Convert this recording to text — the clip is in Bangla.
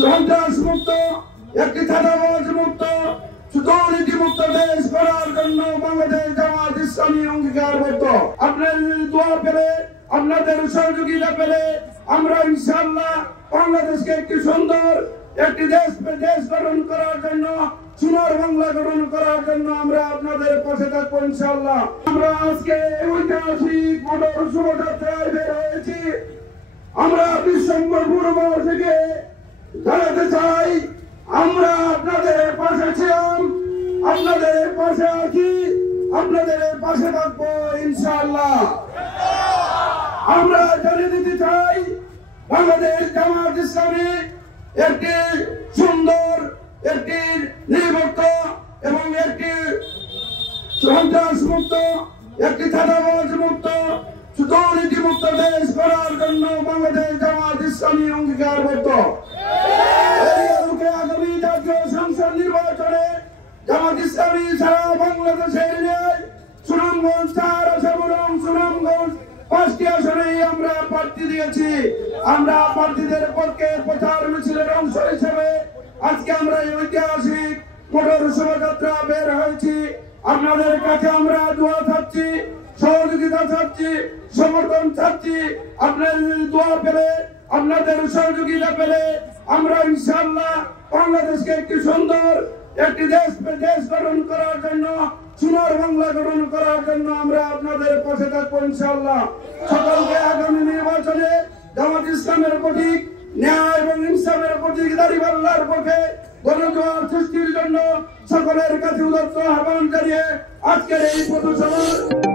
সন্ত্রাস মুক্ত, একটি চাঁদাবাজ মুক্ত, দুর্নীতি মুক্ত দেশ করার জন্য বাংলাদেশ জামাত ইসলামী অঙ্গীকারবদ্ধ। আপনাদের দোয়া পেলে, আপনাদের সহযোগিতা পেলে আমরা ইনশাআল্লাহ বাংলাদেশকে একটি সুন্দর একটি দেশ গঠন করার জন্য, সোনার বাংলা গঠন করার জন্য আমরা আপনাদের পাশে থাকবো ইনশাআল্লাহ। আমরা আজকে ঐতিহাসিক মোটর শোভাযাত্রায় বের হয়েছি। আমরা ডিসেম্বর পূর্ববাস থেকে জানাতে চাই আমরা আপনাদের পাশে ছিলাম, আপনাদের পাশে আছি, আপনাদের পাশে থাকবো ইনশাআল্লাহ। আমরা জানিয়ে দিতে চাই বাংলাদেশ জামাত ইসলামী একটি সুন্দর, একটি নির্ভক্ত এবং একটি সন্ত্রাস মুক্ত, একটি চাঁদাবাজ মুক্ত, দুর্নীতি মুক্ত দেশ করার জন্য বাংলাদেশ জামাত ইসলামী অঙ্গীকারবদ্ধ। আগামী জাতীয় সংসদ নির্বাচনে জামাত ইসলামী সারা বাংলাদেশের সুনামগঞ্জ 4 আসন এবং সুনামগঞ্জ 5টি আসনেই আমরা প্রার্থী দিয়েছি। আমরা প্রার্থীদের পক্ষে প্রচার মিছিলের অংশ হিসেবে আজকে আমরা ঐতিহাসিক মোটর শোভাযাত্রা বের হয়েছি। আপনাদের কাছে আমরা দোয়া চাচ্ছি, সহযোগিতা চাচ্ছি, সমর্থন চাচ্ছি। আপনাদের দোয়া পেলে, আপনাদের সহযোগিতা পেলে আমরা ইনশাআল্লাহ বাংলাদেশকে একটি সুন্দর একটি দেশ গঠন করার জন্য, সোনার বাংলা গঠন করার জন্য আমরা আপনাদের পাশে থাকবো ইনশাআল্লাহ। সকলকে আগামী নির্বাচনে জামাত ইসলামের প্রতীক, ন্যায় এবং ইনসাফের প্রতীক দাঁড়িপাল্লার পক্ষে গণজোয়ার সৃষ্টির জন্য সকলের কাছে উদাত্ত আহ্বান জানিয়ে আজকের এই পথসভা